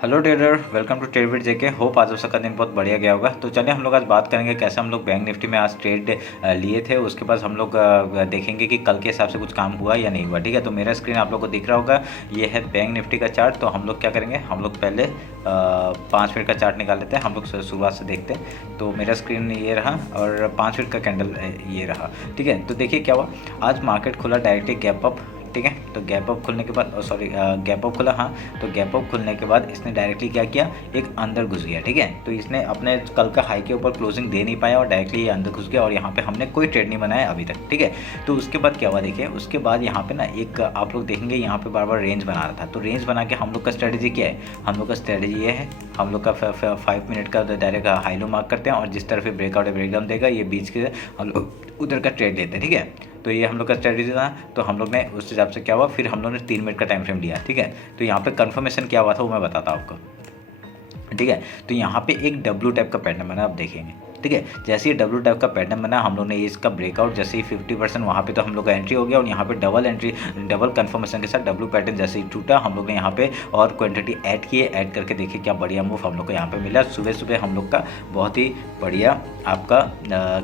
Hello trader, welcome to trade with JK. Hope आज आपका दिन बहुत बढ़िया गया होगा। तो चलिए हम लोग आज बात करेंगे कैसे हम लोग बैंक निफ्टी में आज ट्रेड लिए थे। उसके बाद हम लोग देखेंगे कि कल के हिसाब से कुछ काम हुआ या नहीं हुआ। ठीक है, तो मेरा स्क्रीन आप लोग को दिख रहा होगा, ये है बैंक निफ्टी का चार्ट। तो हम लोग क्या करेंगे, हम लोग पहले 5 मिनट का चार्ट निकाल लेते हैं। हम लोग शुरुआत से देखते हैं। तो मेरा स्क्रीन ये रहा और 5 मिनट का कैंडल ये रहा। ठीक है, तो देखिए क्या हुआ, आज मार्केट खुला डायरेक्टली गैप अप। ठीक है, तो गैप अप खुलने के बाद गैप अप खुला, हाँ। तो गैप अप खुलने के बाद इसने डायरेक्टली क्या किया, एक अंदर घुस गया। ठीक है, तो इसने अपने कल का हाई के ऊपर क्लोजिंग दे नहीं पाया और डायरेक्टली ये अंदर घुस गया और यहाँ पे हमने कोई ट्रेड नहीं बनाया अभी तक। ठीक है, तो उसके बाद क्या हुआ देखिए, उसके बाद यहाँ पे ना एक आप लोग देखेंगे यहाँ पे बार बार रेंज बना रहा था। तो रेंज बना के हम लोग का स्ट्रेटेजी क्या है, हम लोग का स्ट्रेटेजी ये है, हम लोग का 5 मिनट का डायरेक्ट हाई लो मार्क करते हैं और जिस तरफ ब्रेकआउट ब्रेकडाउन देगा ये बीच के हम लोग उधर का ट्रेड लेते हैं। ठीक है, तो ये हम लोग का स्ट्रेटेजी था। तो हम लोग ने उस हिसाब से क्या हुआ, फिर हम लोग ने 3 मिनट का टाइम फ्रेम लिया। ठीक है, तो यहाँ पे कंफर्मेशन क्या हुआ था वो मैं बताता हूँ आपको। ठीक है, तो यहाँ पे एक डब्ल्यू टाइप का पैटर्न बना, आप देखेंगे। ठीक है, जैसे ही डब्ल्यू टाइप का पैटर्न बना, हम लोग ने इसका ब्रेकआउट जैसे ही 50% वहाँ पे तो हम लोग का एंट्री हो गया और यहाँ पे डबल कंफर्मेशन के साथ डब्ल्यू पैटर्न जैसे ही टूटा, हम लोग ने यहाँ पे और क्वांटिटी ऐड किए। ऐड करके देखिए क्या बढ़िया मूव हम लोग को यहाँ पे मिला। सुबह सुबह हम लोग का बहुत ही बढ़िया आपका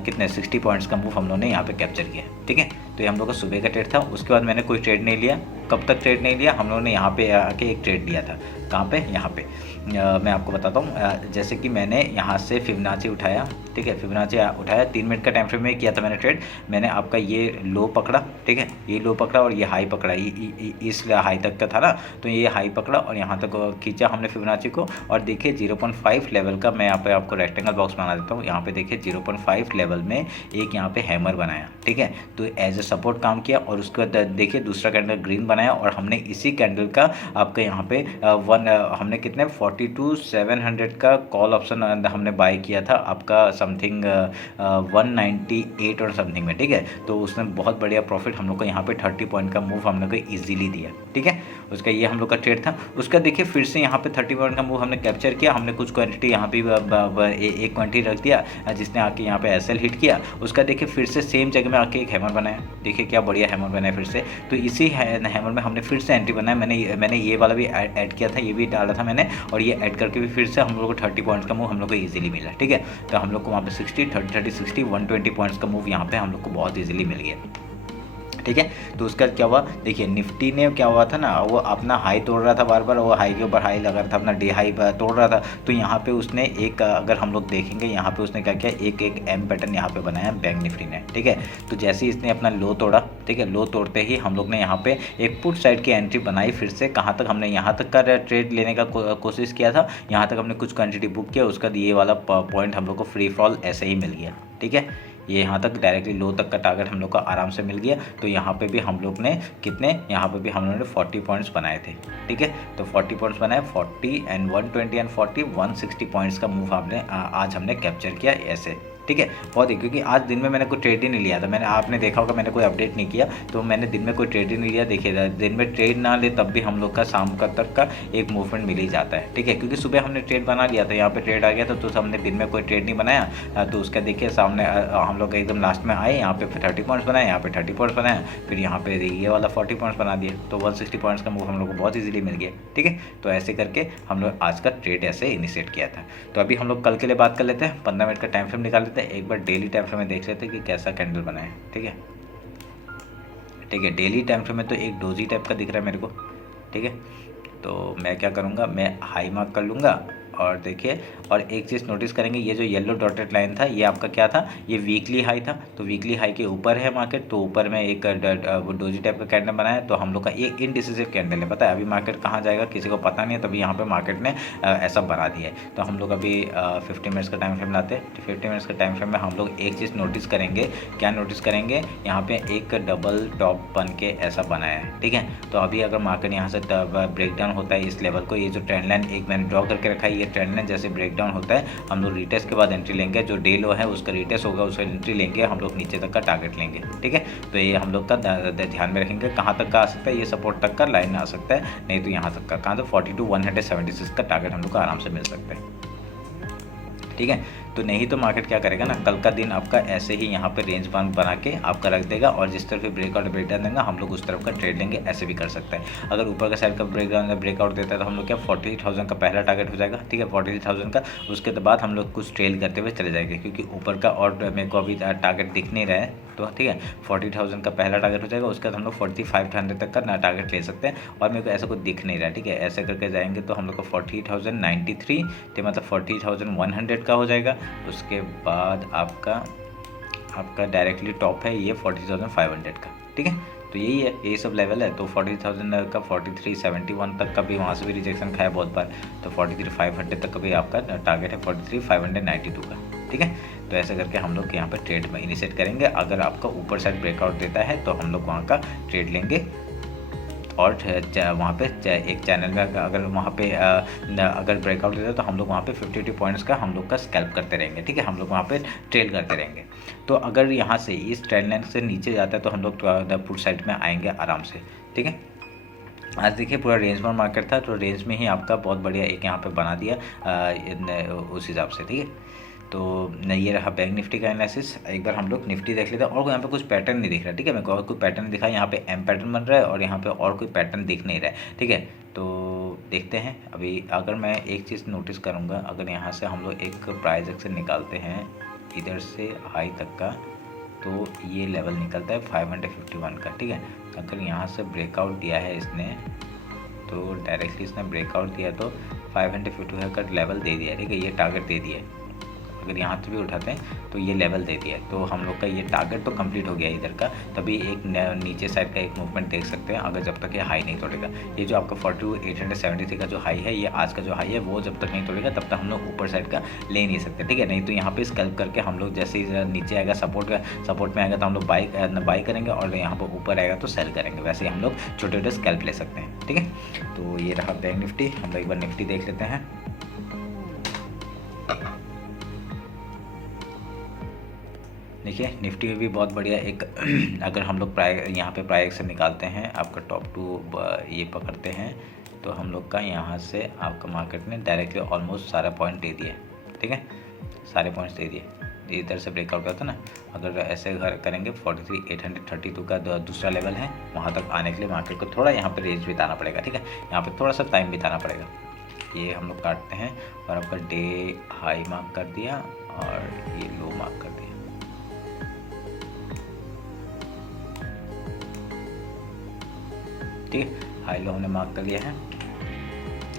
कितने 60 पॉइंट्स का मूव हम लोग ने यहाँ पे कैप्चर किया। ठीक है, तो ये हम लोग का सुबह का ट्रेड था। उसके बाद मैंने कोई ट्रेड नहीं लिया। कब तक ट्रेड नहीं लिया, हम लोगों ने यहाँ पे आके एक ट्रेड लिया था। कहाँ पे, यहाँ पे मैं आपको बताता हूँ। जैसे कि मैंने यहाँ से फिबोनाची उठाया। ठीक है, फिबोनाची उठाया, 3 मिनट का टाइम फ्रेम में किया था मैंने ट्रेड। मैंने आपका ये लो पकड़ा। ठीक है, ये लो पकड़ा और ये हाई पकड़ा, इस हाई तक का था ना, तो ये हाई पकड़ा और यहाँ तक खींचा हमने फिबोनाची को। और देखिए 0.5 लेवल का, मैं यहाँ पे आपको रेक्टेंगल बॉक्स बना देता हूँ। यहाँ पे देखिए 0.5 लेवल में एक यहाँ पे हैमर बनाया। ठीक है, तो एज ए सपोर्ट काम किया और उसके बाद देखिए दूसरा कैंडल ग्रीन बनाया और हमने इसी कैंडल का आपका यहाँ पे हमने कितने 42,700 का कॉल ऑप्शन हमने बाय किया था आपका समथिंग 198 और समथिंग में। ठीक है, तो उसने बहुत बढ़िया प्रॉफिट हम लोग को यहाँ पे 30 पॉइंट का मूव हम लोग को ईजिली दिया। ठीक है, उसका ये हम लोग का ट्रेड था। उसका देखिए फिर से यहाँ पे 30 पॉइंट का मूव हमने कैप्चर किया। हमने कुछ क्वांटिटी यहाँ पे एक क्वांटिटी रख दिया जिसने आके यहाँ पे एसएल हिट किया। उसका देखिए फिर से सेम जगह में आके एक हैमर बनाया। देखिए क्या बढ़िया हैमर बनाया फिर से। तो इसी हैमर में हमने फिर से एंट्री बनाया। मैंने ये वाला भी ऐड किया था, ये भी डाला था मैंने, और ये ऐड करके भी फिर से हम लोग को 30 पॉइंट्स का मूव हम लोग को ईजिली मिला। ठीक है, तो हम लोग को वहाँ पे 60 30 30 60 120 पॉइंट्स का मूव यहाँ पे हम लोग को बहुत ईजिली मिल गया। ठीक है, तो उसका क्या हुआ देखिए, निफ्टी ने क्या हुआ था ना, वो अपना हाई तोड़ रहा था बार बार, वो हाई के ऊपर हाई लगा रहा था, अपना डे हाई तोड़ रहा था। तो यहाँ पे उसने एक, अगर हम लोग देखेंगे यहाँ पे उसने क्या किया, एक एम पैटर्न यहाँ पे बनाया बैंक निफ्टी ने। ठीक है, तो जैसे ही इसने अपना लो तोड़ा, ठीक है, लो तोड़ते ही हम लोग ने यहाँ पे एक पुट साइड की एंट्री बनाई। फिर से कहाँ तक, हमने यहाँ तक का ट्रेड लेने का कोशिश किया था। यहाँ तक हमने कुछ क्वान्टिटी बुक किया। उसका ये वाला पॉइंट हम लोग को फ्री फॉल ऐसे ही मिल गया। ठीक है, ये यहाँ तक डायरेक्टली लो तक का टारगेट हम लोग का आराम से मिल गया। तो यहाँ पे भी हम लोग ने कितने, यहाँ पे भी हम लोगों ने 40 पॉइंट्स बनाए थे। ठीक है, तो 40 पॉइंट्स बनाए, 40 एंड 120 एंड 40 160 पॉइंट्स का मूव आज हमने कैप्चर किया ऐसे। ठीक है, बहुत ही, क्योंकि आज दिन में मैंने कोई ट्रेड ही नहीं लिया था। आपने देखा होगा मैंने कोई अपडेट नहीं किया, तो मैंने दिन में कोई ट्रेड ही नहीं लिया। देखिए दिन में ट्रेड ना ले तब भी हम लोग का शाम का तक का एक मूवमेंट मिल ही जाता है। ठीक है, क्योंकि सुबह हमने ट्रेड बना लिया था, यहाँ पे ट्रेड आ गया था, तो हमने दिन में कोई ट्रेड नहीं बनाया। तो उसका देखिए सामने हम लोग एकदम लास्ट में आए, यहाँ पे 30 पॉइंट्स बनाए, यहाँ पे 30 पॉइंट्स बनाया, फिर यहाँ पे ये वाला 40 पॉइंट्स बना दिए। तो 160 पॉइंट्स का मूव हम लोग को बहुत ईजिली मिल गया। ठीक है, तो ऐसे करके हम लोग आज का ट्रेड ऐसे इनिशिएट किया था। तो अभी हम लोग कल के लिए बात कर लेते हैं। 15 मिनट का टाइम फ्रेम निकाल लेते हैं, एक बार डेली टाइम फ्रेम में देख लेते हैं कि कैसा कैंडल बना है। ठीक है, ठीक है, डेली टाइम फ्रेम में तो एक डोजी टाइप का दिख रहा है मेरे को। ठीक है, तो मैं क्या करूँगा, मैं हाई मार्क कर लूँगा और देखिए, और एक चीज़ नोटिस करेंगे, ये जो येलो डॉटेड लाइन था ये आपका क्या था, ये वीकली हाई था। तो वीकली हाई के ऊपर है मार्केट, तो ऊपर में एक डोजी टाइप का कैंडल बनाया। तो हम लोग का ये इनडिसिसिव कैंडल है। पता है अभी मार्केट कहाँ जाएगा किसी को पता नहीं है, तभी यहाँ पे मार्केट ने ऐसा बना दिया है। तो हम लोग अभी 50 मिनट्स का टाइम फ्रेम लाते हैं। तो 50 मिनट्स का टाइम फ्रेम में हम लोग एक चीज़ नोटिस करेंगे। क्या नोटिस करेंगे, यहाँ पे एक डबल टॉप बन के ऐसा बनाया है। ठीक है, तो अभी अगर मार्केट यहाँ से ब्रेकडाउन होता है इस लेवल को, ये जो ट्रेंड लाइन एक मैंने ड्रॉ करके रखा है, ये ट्रेंड लाइन जैसे ब्रेकडाउन होता है, हम लोग रिटेस्ट के बाद एंट्री लेंगे। जो डे लो है उसका रिटेस्ट होगा, उसका एंट्री लेंगे, हम लोग नीचे तक का टारगेट लेंगे। ठीक है, तो ये हम लोग का ध्यान में रखेंगे। कहाँ तक का आ सकता है, ये सपोर्ट तक का लाइन आ सकता है, नहीं तो यहाँ तक का, कहाँ तो 42 176 का टारगेट हम लोग को आराम से मिल सकता है। ठीक है, तो नहीं तो मार्केट क्या करेगा ना, कल का दिन आपका ऐसे ही यहाँ पे रेंज बाउंड बना के आपका रख देगा और जिस तरफ ब्रेकआउट ब्रेकडाउन देगा हम लोग उस तरफ का ट्रेड लेंगे, ऐसे भी कर सकते हैं। अगर ऊपर का साइड का ब्रेकआउट देता है तो हम लोग क्या 40,000 का पहला टारगेट हो जाएगा, ठीक है, 40,000 का। उसके बाद हम लोग कुछ ट्रेल करते हुए चले जाएंगे, क्योंकि ऊपर का और मेरे को अभी टारगेट दिख नहीं रहा है, तो ठीक है 40,000 का पहला टारगेट हो जाएगा। उसके बाद हम लोग 4500 तक का टारगेट ले सकते हैं और मेरे को ऐसा कुछ दिख नहीं रहा है, ठीक है। ऐसे करके जाएंगे तो हम लोग को 40,093 तो मतलब 40,100 का हो जाएगा। उसके बाद आपका डायरेक्टली टॉप है ये 40,500 का, ठीक है। तो यही है, यही सब लेवल है। तो 40,000 का 4371 तक का भी वहाँ से भी रिजेक्शन खाया बहुत बार, तो 43,500 तक का भी आपका टारगेट है 43,592 का, ठीक है। तो ऐसे करके हम लोग यहाँ पर ट्रेड में इनिशिएट करेंगे। अगर आपका ऊपर साइड ब्रेकआउट देता है तो हम लोग वहाँ का ट्रेड लेंगे और वहाँ पे एक चैनल में अगर वहाँ पे अगर ब्रेकआउट देता है तो हम लोग वहाँ पे 52 पॉइंट्स का हम लोग का स्कैल्प करते रहेंगे, ठीक है। हम लोग वहाँ पे ट्रेल करते रहेंगे। तो अगर यहाँ से इस ट्रेंड लाइन से नीचे जाता है तो हम लोग पुट साइड में आएंगे आराम से, ठीक है। आज देखिए पूरा रेंज बाउंड मार्केट था, तो रेंज में ही आपका बहुत बढ़िया एक यहाँ पे बना दिया उस हिसाब से, ठीक है। तो ये रहा बैंक निफ्टी का एनालिसिस। एक बार हम लोग निफ्टी देख लेते हैं। और यहाँ पे कुछ पैटर्न नहीं दिख रहा, ठीक है। मेरे को और कोई पैटर्न नहीं दिखा, यहाँ पे एम पैटर्न बन रहा है और यहाँ पे और कोई पैटर्न दिख नहीं रहा है, ठीक है। तो देखते हैं अभी। अगर मैं एक चीज़ नोटिस करूँगा, अगर यहाँ से हम लोग एक प्राइस एक्शन निकालते हैं इधर से हाई तक का, तो ये लेवल निकलता है 551 का, ठीक है। अगर यहाँ से ब्रेकआउट दिया है इसने, तो डायरेक्टली इसने ब्रेकआउट दिया तो 551 का लेवल दे दिया, ठीक है। ये टारगेट दे दिया है। अगर यहाँ से भी उठाते हैं तो ये लेवल दे दिया है, तो हम लोग का ये टारगेट तो कंप्लीट हो गया इधर का। तभी एक नीचे साइड का एक मूवमेंट देख सकते हैं, अगर जब तक ये हाई नहीं तोड़ेगा। ये जो आपका 42,873 का जो हाई है, ये आज का जो हाई है, वो जब तक नहीं तोड़ेगा तब तक हम लोग ऊपर साइड का ले नहीं सकते, ठीक है। नहीं तो यहाँ पे स्कैल्प करके हम लोग जैसे ही नीचे आएगा सपोर्ट में आएगा तो हम लोग बाई करेंगे और यहाँ पर ऊपर आएगा तो सेल करेंगे। वैसे ही हम लोग छोटे छोटे स्कैल्प ले सकते हैं, ठीक है। तो ये रहा बैंक निफ्टी। हम लोग एक बार निफ्टी देख लेते हैं। देखिए निफ्टी में भी बहुत बढ़िया एक अगर हम लोग यहाँ पे प्राइस एक्शन निकालते हैं, आपका टॉप 2 ये पकड़ते हैं, तो हम लोग का यहाँ से आपका मार्केट ने डायरेक्टली ऑलमोस्ट सारा पॉइंट दे दिए, ठीक है। सारे पॉइंट्स दे दिए। इधर से ब्रेकआउट करता ना, अगर ऐसे करेंगे 43,832 का दूसरा लेवल है, वहाँ तक आने के लिए मार्केट को थोड़ा यहाँ पर रेंज बिताना पड़ेगा, ठीक है। यहाँ पर थोड़ा सा टाइम बिताना पड़ेगा। ये हम लोग काटते हैं और आपका डे हाई मार्क कर दिया और ये लो मार्क कर दिया, ठीक है। हाई लो हमने मार्क कर लिया है।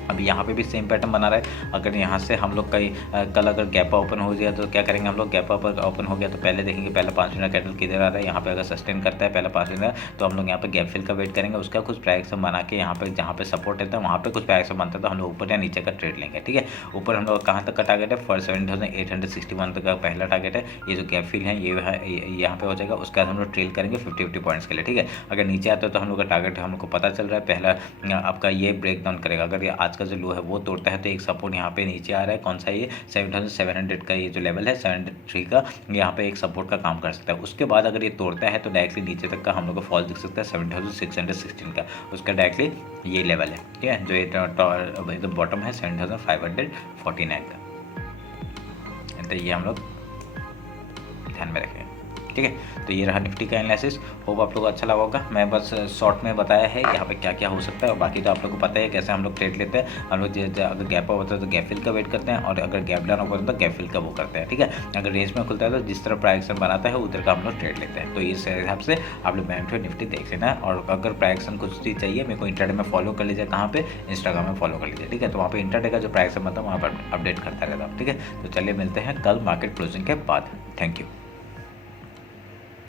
अब यहाँ पे भी सेम पैटर्न बना रहा है। अगर यहाँ से हम लोग कल अगर गैप ओपन हो गया तो क्या करेंगे हम लोग, गैप ओपन हो गया तो पहले देखेंगे पहला 5 मिनट कैंडल किधर आ रहा है। यहाँ पे अगर सस्टेन करता है पहला 5 मिनट तो हम लोग यहाँ पे गैप फिल का वेट करेंगे। उसका कुछ प्राइस बना के यहाँ पे जहाँ पे सपोर्ट रहता है वहाँ पे कुछ प्राइस बनता है तो हम लोग ऊपर या नीचे का ट्रेड लेंगे, ठीक है। ऊपर हम लोग कहाँ तक का टारगेट है 47,861 तक का पहला टारगेट है। ये जो गैप फिल है ये यहाँ पे हो जाएगा। उसके बाद हम लोग ट्रेल करेंगे 50 पॉइंट्स के लिए, ठीक है। अगर नीचे आता है तो हम लोग का टारगेट हम लोग को पता चल रहा है, पहला आपका ये ब्रेक डाउन करेगा। अगर ये आज का जो लो है वो तोड़ता है तो एक सपोर्ट यहाँ पे नीचे आ रहा है, कौन सा ये 7,700 का ये जो लेवल है 73 का, यहाँ पे एक सपोर्ट का काम कर सकता है। उसके बाद अगर ये तोड़ता है तो डायरेक्टली नीचे तक का हम लोग को फॉल दिख सकता है 7,616 का, उसका डायरेक्टली ये लेवल है, ठीक है। जो ये बॉटम है 7,549 का, तो ये हम लोग ध्यान में रखें, ठीक है। तो ये रहा निफ्टी का एनालिसिस। होप आप लोग को अच्छा लगा होगा। मैं बस शॉर्ट में बताया है यहाँ पे क्या क्या हो सकता है, और बाकी तो आप लोग को पता है कैसे हम लोग ट्रेड लेते हैं। हम लोग अगर गैप अप होता है तो गैप फिल का वेट करते हैं, और अगर गैप डाउन होता है तो गैप फिल का वो करते हैं, ठीक है। अगर रेंज में खुलता है तो जिस तरह प्राइस बनाता है उधर का हम लोग ट्रेड लेते हैं। तो इस हिसाब से आप लोग बैंक निफ्टी देख लेना है। और अगर प्राइस कुछ चीज़ चाहिए मेरे को इंटरडे में फॉलो कर लीजिए, कहाँ पे, इंस्टाग्राम में फॉलो कर लीजिए, ठीक है। तो वहाँ पे इंटरडे का जो प्राइस बनता है वहाँ पर अपडेट करता रहता है, ठीक है। तो चलिए मिलते हैं कल मार्केट क्लोजिंग के बाद। Thank you.